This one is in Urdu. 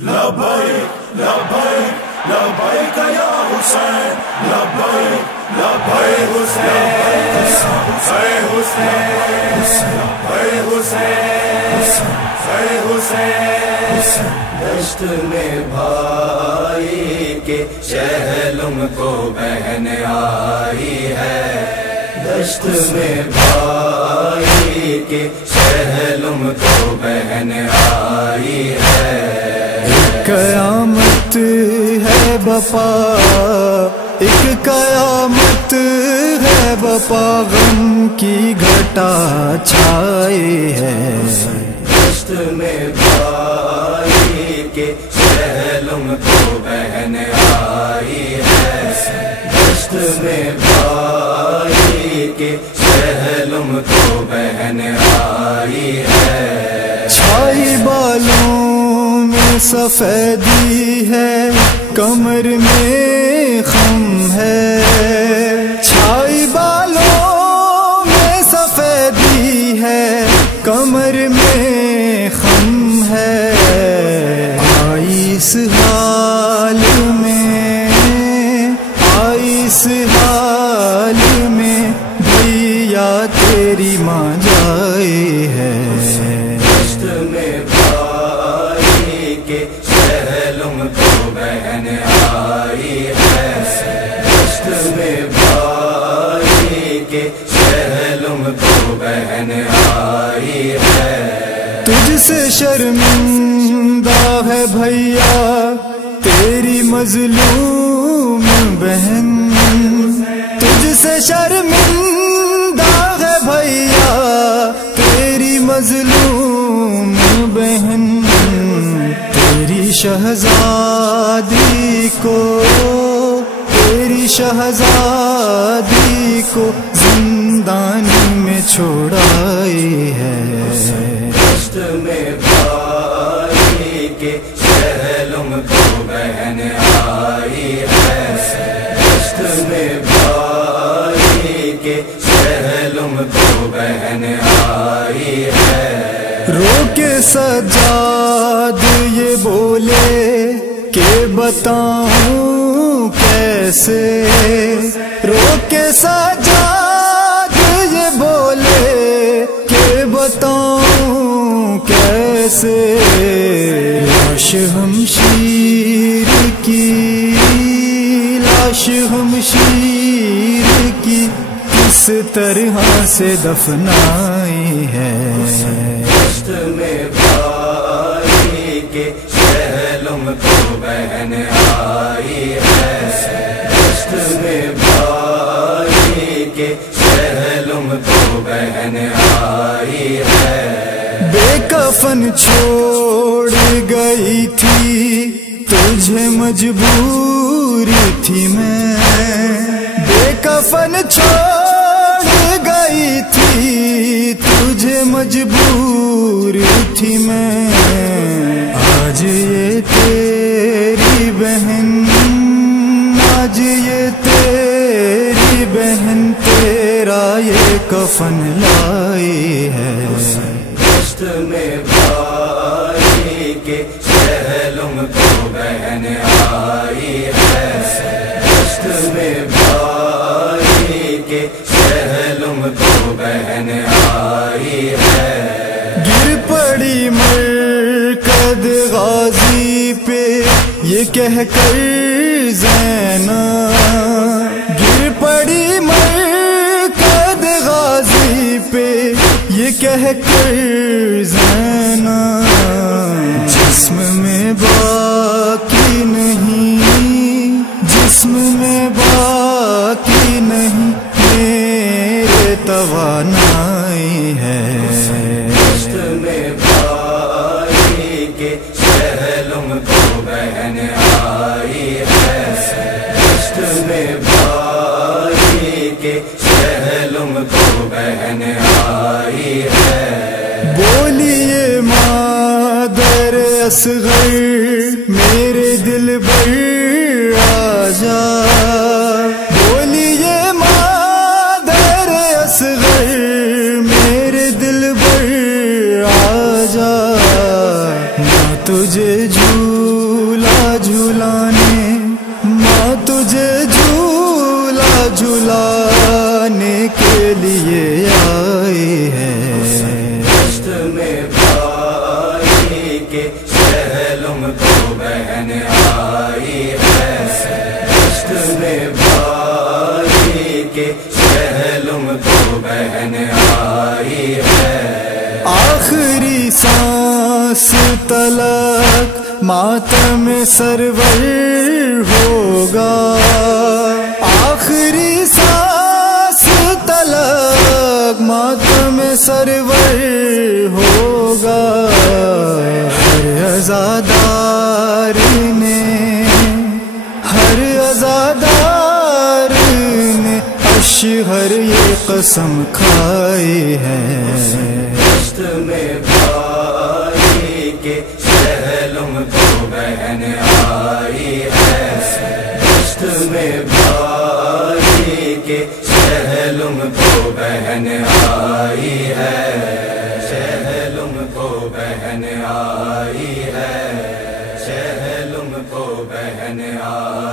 لبیک لبیک لبیک یا حسین لبیک لبیک حسین اے حسین اے حسین دشت میں بھائی کے شہلم کو بہن آئی ہے، دشت میں بھائی کے شہلم کو بہن آئی ہے۔ قیامت ہے بپا، ایک قیامت ہے بپا، غم کی گھٹا چھائی ہے۔ دشت میں بھائی کے شہلم کو بہن آئی ہے، دشت میں بھائی کے شہلم کو بہن آئی ہے۔ چھائی بالوں میں سفیدی ہے، کمر میں خم ہے، چھائی بالوں میں سفیدی ہے، کمر میں خم ہے۔ آئی اس حال میں، آئی اس حال میں، بھیا تیری ماں جائی ہے۔ دشت میں بھائی کے شہلم کو بہن آئی ہے، دشت میں بھائی کے شہلم کو بہن آئی ہے۔ تجھ سے شرمندہ ہے بھیا تیری مظلوم بہن، تجھ سے شرمندہ ہے بھیا تیری مظلوم بہن۔ تیری شہزادی کو، تیری شہزادی کو زندان میں چھوڑائی ہے۔ دشت میں بھائی کے شہلم کو بہن آئی ہے، دشت میں بھائی کے شہلم کو بہن آئی ہے۔ رو کے سجاد یہ بولے کہ بتاؤں کیسے، رو کے سجاد یہ بولے کہ بتاؤں کیسے۔ لاش ہمشیر کی، لاش ہمشیر کی کس طرح سے دفنائی ہے۔ دشت میں بھائی کے شہلم کو بہن آئی ہے، دشت میں بھائی کے شہلم کو بہن آئی ہے۔ بے کفن چھوڑ گئی تھی تجھے مجبوری تھی میں، بے کفن چھوڑ گئی تھی تجھے مجبوری تھی میں۔ آج یہ تیری بہن، آج یہ تیری بہن تیرا یہ کفن لائی ہے۔ دشت میں بھائی کے شہلم کو بہن آئی ہے، دشت میں بھائی کے شہلم کو بہن آئی ہے۔ گر پڑی مرکد غازی پہ یہ کہہ کر زینب، گر پڑی مرکد غازی پہ یہ کہہ کر زینب، جسم میں باقی نہیں، جسم میں باقی نہیں میرے توانائی ہے۔ دشت میں بھائی کے شہلم کو بہن آئی ہے، دشت میں بھائی کے شہلم کو بہن آئی ہے۔ بولیے مادر اصغر میرے دل بر آجا، بولیے مادر اصغر میرے دل بر آجا، نہ تجھے جھوٹ جھلانے ماں تجھے جھولا جھلانے کے لیے آئی ہے دشت میں بھائی کے شہلم کو بہن آئی ہے دشت میں بھائی کے شہلم کو بہن آئی ہے آخری سانس تلک ماتم سرور ہوگا آخری سانس تلک ماتم سرور ہوگا ہر عزادار نے اشہر یہ قسم کھائی ہے دشت میں بھائی کے شہلم کو بہن آئی ہے دشت میں بھائی کے شہلم کو بہن آئی ہے شہلم کو بہن آئی ہے شہلم کو بہن آئی